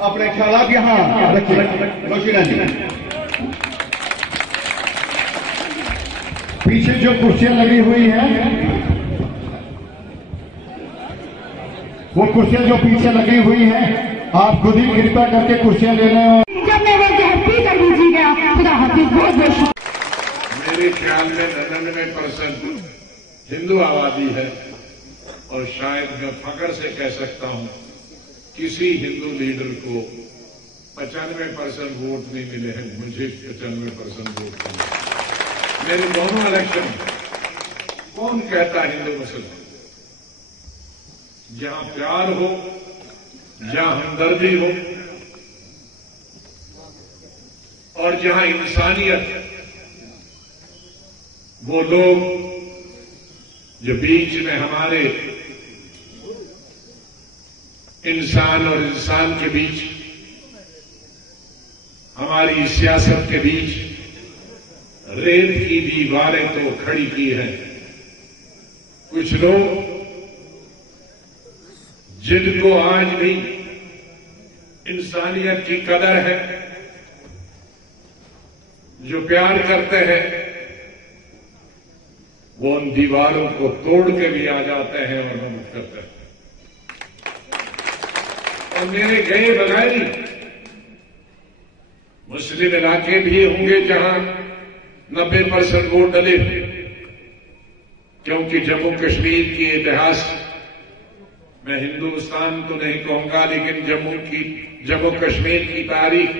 اپنے خیالات یہاں رکھیے. روشنا جی پیچھے جو کرسیاں لگی ہوئی ہیں وہ کرسیاں جو پیچھے لگی ہوئی ہیں آپ خود ہی کرپا کر کے کرسیاں لے لیں. اور جب میں وہ کہتی کر دیجیے گا. خدا حافظ. بہت بہت شکریہ. میرے خیال میں 99% ہندو آبادی ہے اور شاید میں فخر سے کہہ سکتا ہوں کسی ہندو لیڈر کو 95% ووٹ نہیں ملے ہیں. مجھے 95% ووٹ ملے. میرے دونوں الیکشن کون کہتا ہندو مسلمان؟ جہاں پیار ہو جہاں ہمدردی ہو اور جہاں انسانیت، وہ لوگ جو بیچ میں ہمارے انسان اور انسان کے بیچ، ہماری سیاست کے بیچ ریت کی دیواریں تو کھڑی کی ہیں. کچھ لوگ جن کو آج بھی انسانیت کی قدر ہے، جو پیار کرتے ہیں، وہ ان دیواروں کو توڑ کے بھی آ جاتے ہیں اور مدد کرتے ہیں. اور میرے گئے بغیر ہی مسلم علاقے بھی ہوں گے جہاں 90% ووٹ ڈلے، کیونکہ جموں کشمیر کی اتہاس، میں ہندوستان تو نہیں کہوں گا لیکن جموں کشمیر کی تاریخ،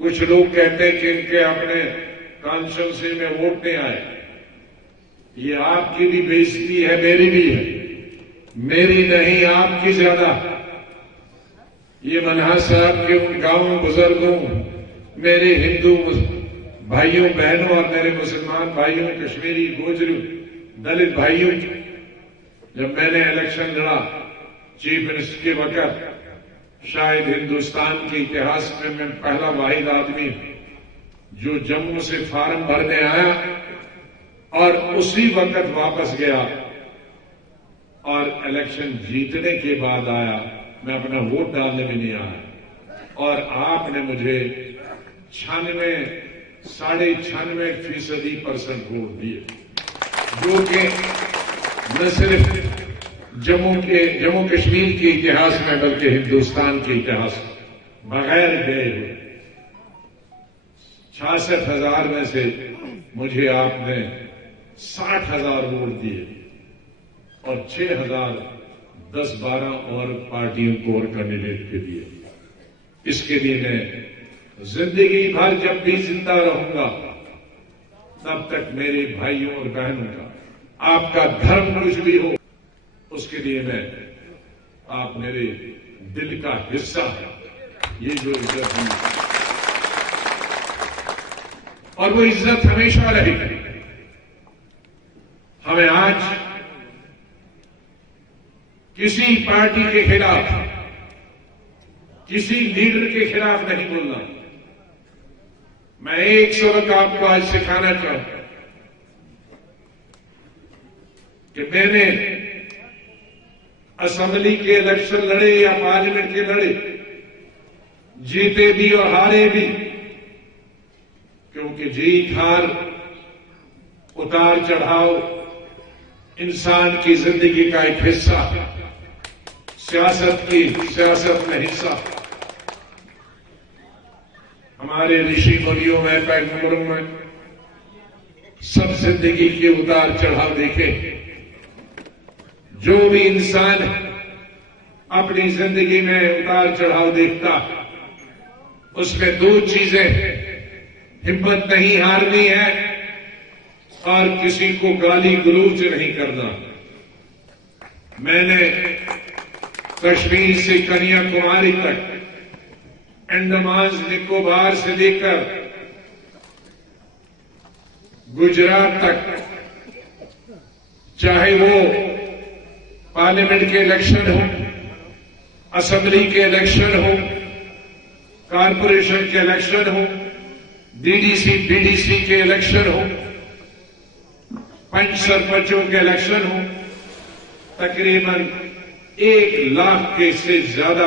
کچھ لوگ کہتے ہیں کہ ان کے اپنے کانسٹیچوئنسی میں ووٹ نہیں آئے. یہ آپ کی بھی بےعزتی ہے، میری بھی ہے. میری نہیں، آپ کی زیادہ. یہ منہاس صاحب کے ان گاؤں بزرگوں، میرے ہندو بھائیوں بہنوں اور میرے مسلمان بھائیوں، کشمیری گوجروں دلت بھائیوں، جب میں نے الیکشن لڑا چیف منسٹر کے وقت، شاید ہندوستان کے اتہاس میں پہلا واحد آدمی جو جموں سے فارم بھرنے آیا اور اسی وقت واپس گیا اور الیکشن جیتنے کے بعد آیا. میں اپنا ووٹ ڈالنے میں نہیں آیا اور آپ نے مجھے 96.96% ووٹ دیے، جو کہ نہ صرف جموں کشمیر کے اتہاس میں بلکہ ہندوستان کے اتہاس بغیر گئے ہوئے 66,000 میں سے مجھے آپ نے 60,000 ووٹ دیے اور 6,000 10-12 اور پارٹیوں کو اور کینڈیڈیٹ کے دیے. اس کے لیے میں زندگی بھر جب بھی زندہ رہوں گا تب تک میرے بھائیوں اور بہنوں کا، آپ کا دھرم کچھ بھی ہو، اس کے لیے میں، آپ میرے دل کا حصہ ہے. یہ جو عزت ہے اور وہ عزت ہمیشہ رہے گی. ہمیں آج کسی پارٹی کے خلاف، کسی لیڈر کے خلاف نہیں بولنا. میں ایک سبق آپ کو آج سکھانا چاہوں گا کہ میں نے اسمبلی کے الیکشن لڑے یا پارلیمنٹ کے لڑے، جیتے بھی اور ہارے بھی، کیونکہ جیت ہار، اتار چڑھاؤ انسان کی زندگی کا ایک حصہ، سیاست میں حصہ. ہمارے رشی منیوں میں، پیغمبروں میں سب زندگی کے اتار چڑھاؤ دیکھے. جو بھی انسان اپنی زندگی میں اتار چڑھاؤ دیکھتا، اس میں دو چیزیں: ہمت نہیں ہارنی ہے اور کسی کو گالی گلوچ نہیں کرنا. میں نے کشمیر سے کنیا کماری تک، انڈمان نکوبار سے لے کر گجرات تک، چاہے وہ پارلیمنٹ کے الیکشن ہوں، اسمبلی کے الیکشن ہوں، کارپوریشن کے الیکشن ہوں، D D C B D C کے الیکشن ہوں، پنچ سرپنچوں کے الیکشن ہوں، تقریباً 1 لاکھ کے سے زیادہ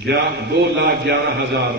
2,11,000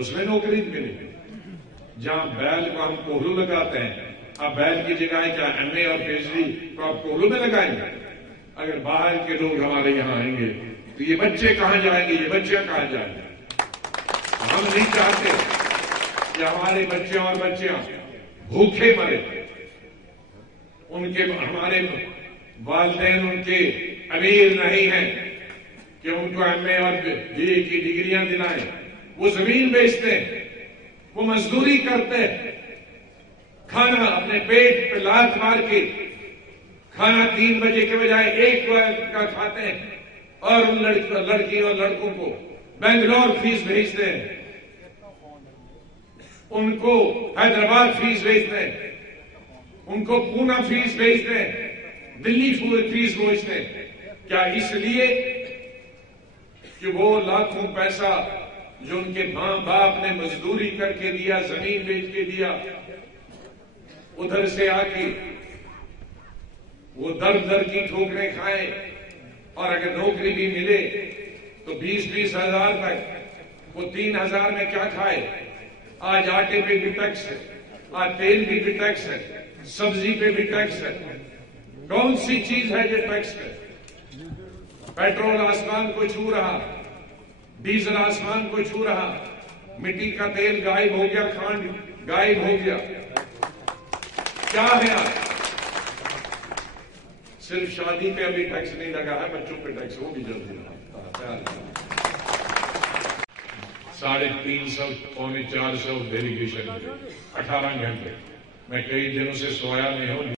اس میں نوکری ملے گی. جہاں بیل کو ہم کوہلو لگاتے ہیں، اب بیل کی جگہ کیا ایم اے اور پی ایچ ڈی کو آپ کوہلو میں لگائیں گے؟ اگر باہر کے لوگ ہمارے یہاں آئیں گے تو یہ بچے کہاں جائیں گے، یہ بچیاں کہاں جائیں گے؟ ہم نہیں چاہتے کہ ہمارے بچے اور بچیاں بھوکے مرے. ہمارے والدین ان کے امیر نہیں ہیں کہ ان کو ایم اے اور بی اے کی ڈگریاں دلائیں. وہ زمین بیچتے ہیں، وہ مزدوری کرتے ہیں، کھانا اپنے پیٹ پہ لات مار کے کھانا 3 بجے کے بجائے 1 وقت کا کھاتے ہیں، اور ان لڑکی اور لڑکوں کو بنگلور فیس بھیجتے ہیں، ان کو حیدرآباد فیس بھیجتے ہیں، ان کو پونا فیس بھیجتے ہیں، دلی فیس بھیجتے ہیں. کیا اس لیے کہ وہ لاکھوں پیسہ جو ان کے ماں باپ نے مزدوری کر کے دیا، زمین بیچ کے دیا، ادھر سے آ کے وہ در در کی ٹھوکریں کھائے، اور اگر نوکری بھی ملے تو 20-20 ہزار تک، وہ 3 ہزار میں کیا کھائے؟ آج آٹے پہ بھی ٹیکس ہے، آج تیل پہ بھی ٹیکس ہے، سبزی پہ بھی ٹیکس ہے. کون سی چیز ہے جو ٹیکس ہے؟ پیٹرول آسمان کو چھو رہا، ڈیزل آسمان کو چھو رہا، مٹی کا تیل غائب ہو گیا، کھانڈ غائب ہو گیا. کیا ہے آج؟ صرف شادی پہ ابھی ٹیکس نہیں لگا ہے، بچوں پہ ٹیکس وہ بھی جلدی لگا. 350 پونے 400 ڈیلیگیشن 18 گھنٹے. میں کئی دنوں سے سویا نہیں ہوں.